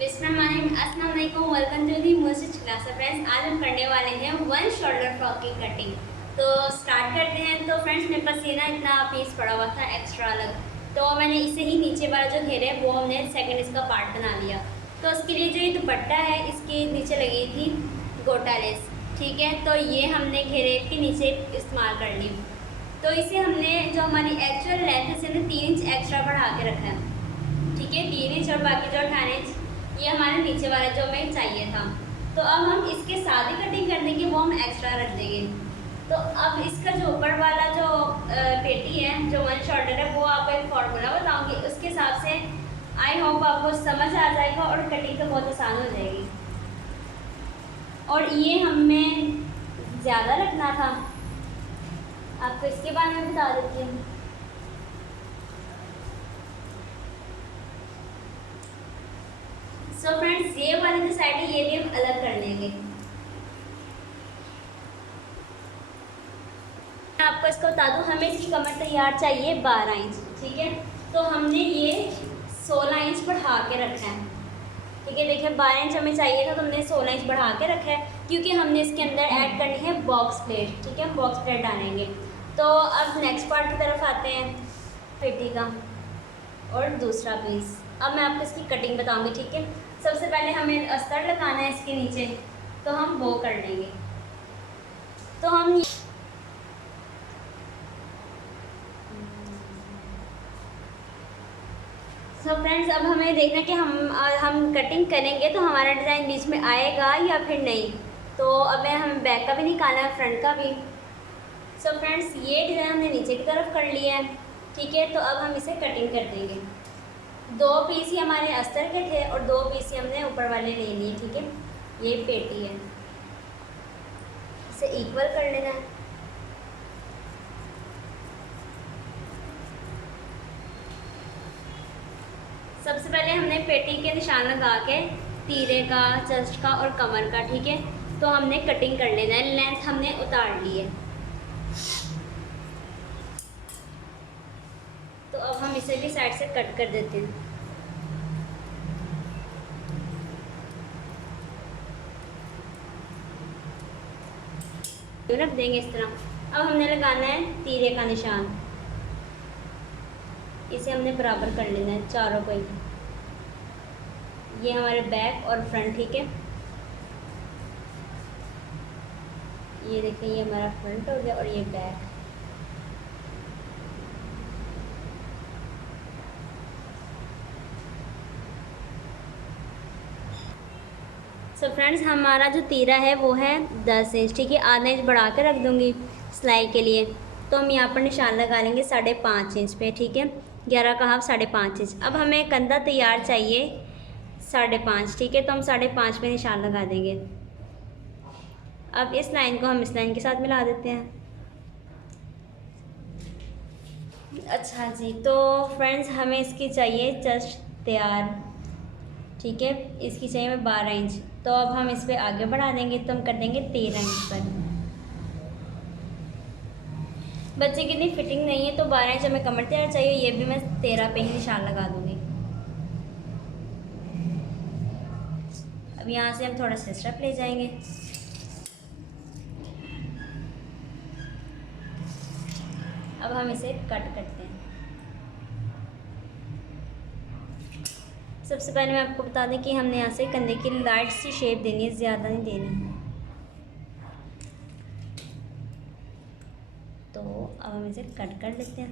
अस्सलाम वालेकुम, welcome to the music class. Friends, आज हम करने वाले हैं वन शोल्डर फ्रॉक की कटिंग। तो स्टार्ट करते हैं। तो फ्रेंड्स, मेरे पास ये ना इतना पीस पड़ा हुआ था एक्स्ट्रा अलग, तो मैंने इसे ही नीचे वाला जो घेरे है वो हमने सेकंड इसका पार्ट बना लिया। तो उसके लिए जो ये दुपट्टा है इसके नीचे लगी थी गोटा लेस, ठीक है। तो ये हमने घेरे के नीचे इस्तेमाल कर ली। तो इसे हमने जो हमारी एक्चुअल लेंथ है इसे 3 इंच एक्स्ट्रा बढ़ा के रखा है, ठीक है। 3 इंच और बाकी जो 18 इंच ये हमारे नीचे वाला जो हमें चाहिए था। तो अब हम इसके साथ ही कटिंग कर देंगे, वो हम एक्स्ट्रा रख देंगे। तो अब इसका जो ऊपर वाला जो पेटी है जो वन शोल्डर है वो आपको एक फॉर्मूला बताऊंगी, उसके हिसाब से आई होप आपको समझ आ जाएगा और कटिंग तो बहुत आसान हो जाएगी। और ये हमें ज़्यादा रखना था, आपको इसके बारे में बता देती हूँ। सो फ्रेंड्स, ये वाली जो साइड है ये भी हम अलग कर लेंगे। मैं आपको इसको बता दूं, हमें इसकी कमर तैयार चाहिए 12 इंच, ठीक है। तो हमने ये 16 इंच बढ़ा के रखा है, ठीक है। देखिए 12 इंच हमें चाहिए था तो हमने 16 इंच बढ़ा के रखा है, क्योंकि हमने इसके अंदर ऐड करनी है बॉक्स प्लेट, ठीक है। हम बॉक्स प्लेट डालेंगे। तो अब नेक्स्ट पार्ट की तरफ आते हैं, पेटी का और दूसरा पीस। अब मैं आपको इसकी कटिंग बताऊंगी, ठीक है। सबसे पहले हमें अस्तर लगाना है इसके नीचे, तो हम वो कर लेंगे। तो हम फ्रेंड्स, अब हमें देखना कि हम कटिंग करेंगे तो हमारा डिज़ाइन बीच में आएगा या फिर नहीं। तो अब हमें बैक का भी निकालना है, फ्रंट का भी। फ्रेंड्स, ये डिज़ाइन हमने नीचे की तरफ कर लिया है, ठीक है। तो अब हम इसे कटिंग कर देंगे। 2 पीस ही हमारे अस्तर के थे और 2 पीस ही हमने ऊपर वाले ले लिए, ठीक है। ये पेटी है, इसे इक्वल कर लेना है। सबसे पहले हमने पेटी के निशान लगा के तीरे का, चेस्ट का और कमर का, ठीक है। तो हमने कटिंग कर लेना है, लेंथ हमने उतार ली है। तो अब हम इसे भी साइड से कट कर देते हैं। रख देंगे इस तरह। अब हमने लगाना है तीरे का निशान, इसे हमने बराबर कर लेना है चारों को। ये हमारे बैक और फ्रंट, ठीक है। ये देखिए ये हमारा फ्रंट हो गया और ये बैक। फ्रेंड्स, हमारा जो तीरा है वो है 10 इंच, ठीक है। आधा इंच बढ़ा के रख दूँगी सिलाई के लिए। तो हम यहाँ पर निशान लगा लेंगे 5.5 इंच पे, ठीक है। 11 का हाफ 5.5 इंच। अब हमें कंधा तैयार चाहिए 5.5, ठीक है। तो हम 5.5 पे निशान लगा देंगे। अब इस लाइन को हम इस लाइन के साथ मिला देते हैं। अच्छा जी, तो फ्रेंड्स हमें इसकी चाहिए चेस्ट तैयार, ठीक है। इसकी चाहिए हमें 12 इंच। तो अब हम इस पर आगे बढ़ा देंगे, तो हम कर देंगे 13 इंच पर। बच्चे की इतनी फिटिंग नहीं है तो 12 इंच हमें कमर तैयार चाहिए, ये भी मैं 13 पे ही निशान लगा दूँगी। अब यहाँ से हम थोड़ा सा स्टेप ले जाएंगे। अब हम इसे कट करते हैं। सबसे पहले मैं आपको बता दें कि हमने यहाँ से कंधे की लाइट सी शेप देनी है, ज़्यादा नहीं देनी। तो अब हम इसे कट कर लेते हैं।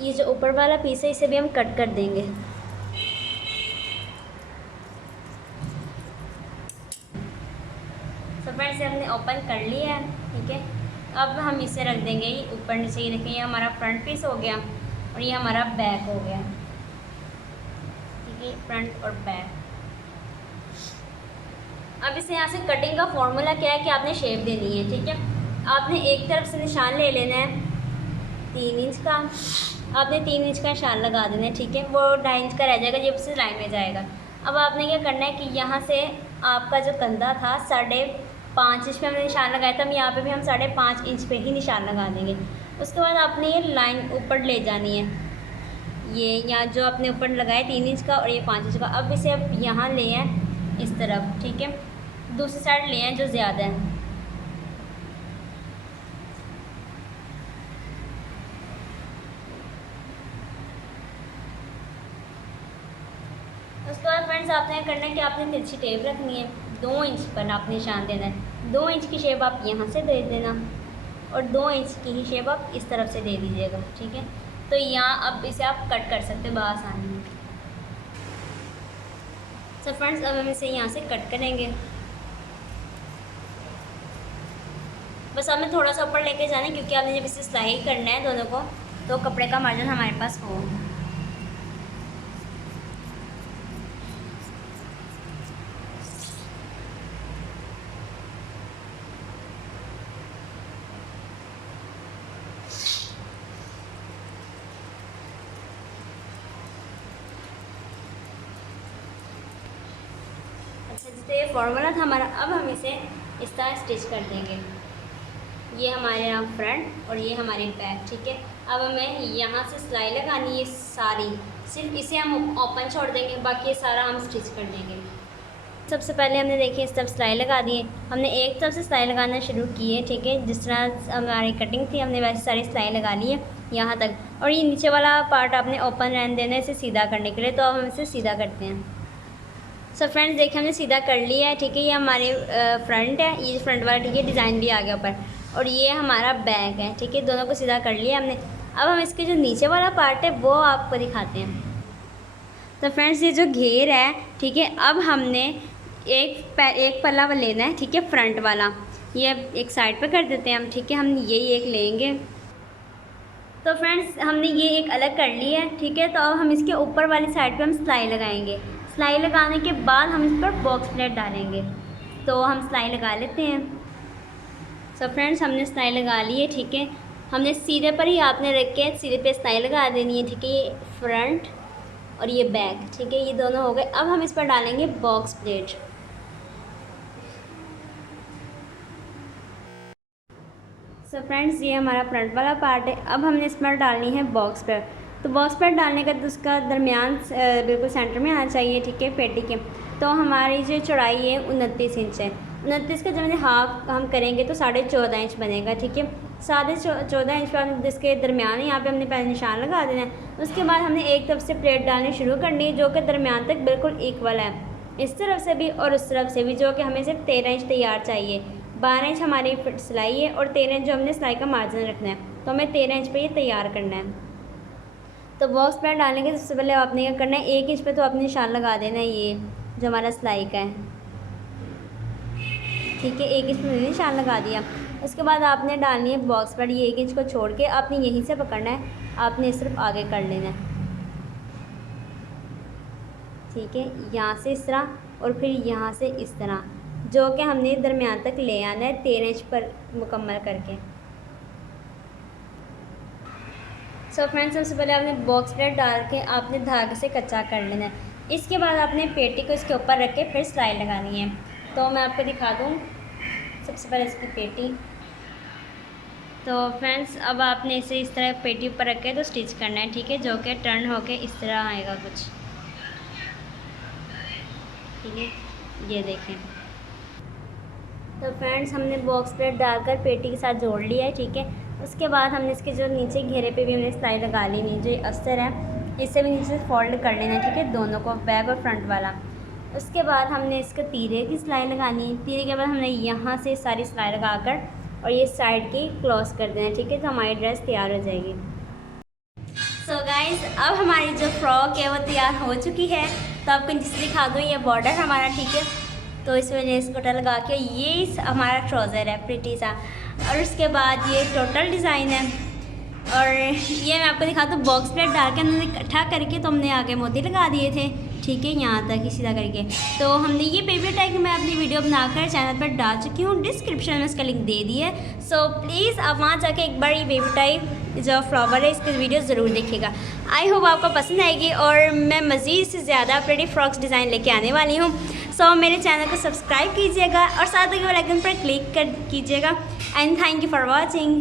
ये जो ऊपर वाला पीस है इसे भी हम कट कर देंगे। फ्रेंड्स, हमने ओपन कर लिया है, ठीक है। अब हम इसे रख देंगे ये ऊपर नीचे। ये देखिए ये हमारा फ्रंट पीस हो गया और ये हमारा बैक हो गया, ठीक है। फ्रंट और बैक। अब इसे यहाँ से कटिंग का फॉर्मूला क्या है कि आपने शेप देनी है, ठीक है। आपने एक तरफ से निशान ले लेना है 3 इंच का, आपने 3 इंच का निशान लगा देना है, ठीक है। वो 2.5 इंच का रह जाएगा जब से लाइन में जाएगा। अब आपने क्या करना है कि यहाँ से आपका जो कंधा था 5.5 इंच पे हमने निशान लगाया था, हम यहाँ पे भी हम 5.5 इंच पे ही निशान लगा देंगे। उसके बाद आपने ये लाइन ऊपर ले जानी है, ये यहाँ जो आपने ऊपर लगाया 3 इंच का और ये 5 इंच का। अब इसे आप यहाँ ले आए इस तरफ, ठीक है, दूसरी साइड ले आए जो ज़्यादा है। उसके बाद फ्रेंड्स आपने करना है कि आपने तिरछी टेप रखनी है, 2 इंच पर आपने निशान देना है। 2 इंच की शेप आप यहाँ से दे देना और 2 इंच की ही शेप आप इस तरफ से दे दीजिएगा, ठीक है। तो यहाँ अब इसे आप कट कर सकते हो बआसानी में। तो फ्रेंड्स अब हम इसे यहाँ से कट करेंगे। बस हमें थोड़ा सा ऊपर लेके जाना है क्योंकि आपने जब इसे सिलाई करना है दोनों को तो कपड़े का मार्जिन हमारे पास हो। तो ये फॉर्मूला था हमारा। अब हम इसे इस तरह स्टिच कर देंगे। ये हमारे यहाँ फ्रंट और ये हमारे बैक, ठीक है। अब हमें यहाँ से सिलाई लगानी है सारी, सिर्फ इसे हम ओपन छोड़ देंगे, बाकी ये सारा हम स्टिच कर देंगे। सबसे पहले हमने देखिए इस तरफ सिलाई लगा दी है। हमने एक तरफ से सिलाई लगाना शुरू की है, ठीक है। जिस तरह हमारी कटिंग थी हमने वैसे सारी सिलाई लगा ली है यहाँ तक। और ये नीचे वाला पार्ट आपने ओपन रहने देना है इसे सीधा करने के लिए। तो अब हम इसे सीधा करते हैं। सो फ्रेंड्स देखिए हमने सीधा कर लिया है, ठीक है। ये हमारे फ्रंट है, ये फ्रंट वाला, ठीक है, डिज़ाइन भी आ गया ऊपर। और ये हमारा बैक है, ठीक है। दोनों को सीधा कर लिया हमने। अब हम इसके जो नीचे वाला पार्ट है वो आपको दिखाते हैं। तो फ्रेंड्स ये जो घेर है, ठीक है, अब हमने एक पल्ला लेना है, ठीक है, फ्रंट वाला। ये एक साइड पे कर देते हैं हम, ठीक है। हम यही एक लेंगे। तो फ्रेंड्स हमने ये एक अलग कर लिया है, ठीक है। तो अब हम इसके ऊपर वाली साइड पे हम सिलाई लगाएंगे। सिलाई लगाने के बाद हम इस पर बॉक्स प्लेट डालेंगे। तो हम सिलाई लगा लेते हैं। सो फ्रेंड्स हमने सिलाई लगा ली है, ठीक है। हमने सीधे पर ही आपने रख के सीधे पे सिलाई लगा देनी है, ठीक है। ये फ्रंट और ये बैक, ठीक है, ये दोनों हो गए। अब हम इस पर डालेंगे बॉक्स प्लेट। सो फ्रेंड्स ये हमारा फ्रंट वाला पार्ट है। अब हमने इस पर डालनी है बॉक्स प्लेट। तो बॉक्स प्लेट डालने का तो उसका दरमियान बिल्कुल सेंटर में आना चाहिए, ठीक है, पेटी के। तो हमारी जो चौड़ाई है 29 इंच है। 29 का जब हमने हाफ हम करेंगे तो 14.5 इंच बनेगा, ठीक है। 14.5 इंच पर जिसके दरमियान है यहाँ पे हमने पहले निशान लगा देना है। उसके बाद हमने एक तरफ से प्लेट डालनी शुरू करनी है जो कि दरमियान तक बिल्कुल इक्वल है, इस तरफ से भी और उस तरफ से भी, जो कि हमें सिर्फ 13 इंच तैयार चाहिए। 12 इंच हमारी सिलाई है और 13 इंच जो हमने सिलाई का मार्जिन रखना है। तो हमें 13 इंच पे ये तैयार करना है। तो बॉक्स प्लेट डालने के सबसे पहले आपने क्या करना है, 1 इंच पे तो आपने निशान लगा देना है, ये जो हमारा सिलाई का है, ठीक है। 1 इंच पे निशान लगा दिया। उसके बाद आपने डालनी है बॉक्स प्लेट। ये 1 इंच को छोड़ के आपने यहीं से पकड़ना है, आपने सिर्फ आगे कर लेना है, ठीक है। यहाँ से इस तरह और फिर यहाँ से इस तरह, जो कि हमने दरमियान तक ले आना है 13 इंच पर मुकम्मल करके। सो फ्रेंड्स सबसे पहले आपने बॉक्स प्लेट डाल के आपने धागे से कच्चा कर लेना है। इसके बाद आपने पेटी को इसके ऊपर रख के फिर सिलाई लगानी है। तो मैं आपको दिखा दूँ सबसे पहले इसकी पेटी। तो फ्रेंड्स अब आपने इसे इस तरह पेटी ऊपर रख के तो स्टिच करना है, ठीक है, जो कि टर्न होके इस तरह आएगा कुछ, ठीक है। ये देखें। तो फ्रेंड्स हमने बॉक्स प्लेट डालकर पेटी के साथ जोड़ लिया है, ठीक है। उसके बाद हमने इसके जो नीचे घेरे पे भी हमने सिलाई लगा लेनी है। जो अस्तर है इससे भी नीचे फोल्ड कर लेना है, ठीक है, दोनों को, बैक और फ्रंट वाला। उसके बाद हमने इसके तीरे की सिलाई लगानी है। तीरे के बाद हमने यहाँ से सारी सिलाई लगाकर और ये साइड की क्लोज कर देना है, ठीक है। तो हमारी ड्रेस तैयार हो जाएगी। सो गाइज़ अब हमारी जो फ्रॉक है वो तैयार हो चुकी है। तो आपको नीचे दिखा दूँ, ये बॉर्डर हमारा, ठीक है। तो इसमें लेस गोटा लगा के ये हमारा ट्राउज़र है प्रिटी सा। और उसके बाद ये टोटल डिज़ाइन है। और ये मैं आपको दिखा दूँ, बॉक्स प्लेट डाल के हमने इकट्ठा करके तो हमने आगे मोती लगा दिए थे, ठीक है, यहाँ तक ही सीधा करके। तो हमने ये बेबी टैग मैं अपनी वीडियो बनाकर चैनल पर डाल चुकी हूँ, डिस्क्रिप्शन में इसका लिंक दे दी है। सो प्लीज़ आप वहाँ जाके एक बार ये बेबी टाइप जो फ्लावर है इसकी वीडियो ज़रूर देखिएगा। आई होप आपको पसंद आएगी और मैं मज़ीद से ज़्यादा प्रेटी फ्रॉक्स डिज़ाइन लेके आने वाली हूँ। सो मेरे चैनल को सब्सक्राइब कीजिएगा और साथ ही बेल आइकन पर क्लिक कर कीजिएगा। And thank you for watching.